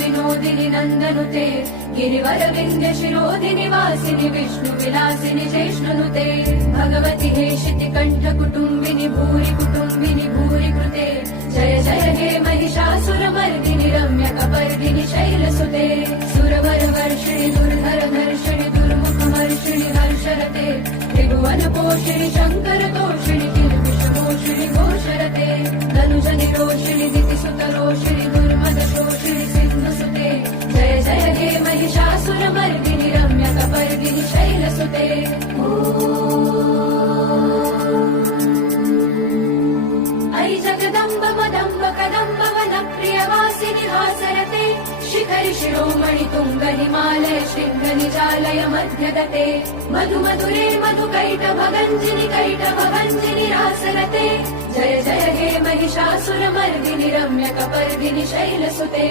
विनोदिनि नन्दनुते गिरिवर विन्ध्य शिरोधिनि वासिनि विष्णु विलासिनि जैष्णुनुते भगवति हेशिति कण्ठ कुटुम्बिनि भूरि कृते जय जय हे महिषासुरमर्दिनि रम्य कपर्दिनि शैलसुते सुरवर वर्षिणि दुर्धर धर्षिणि दुर्मुख हर्षिणि हर्षरते त्रिभुवन पोषिणि शङ्कर तोषिणि किल्बिषमोषिणि घोषरते धनुजनि रोषिणि दितिसुत रोषिणि दुर्मद शोषिणि सिन्धुसुते जय जय हे महिषासुरमर्दिनि रम्य कपर्दिनि शैलसुते ऐ जगदम्ब मदम्ब कदम्ब वन प्रियवासिनि हासरते शिखरि शिरोमणि तुङ्ग हिमालय शृङ्ग निजालय मध्यगते मधु मधुरे मधु कैटभगञ्जिनि रासरते जय जय हे महिषासुरमर्दिनि रम्य कपर्दिनि शैलसुते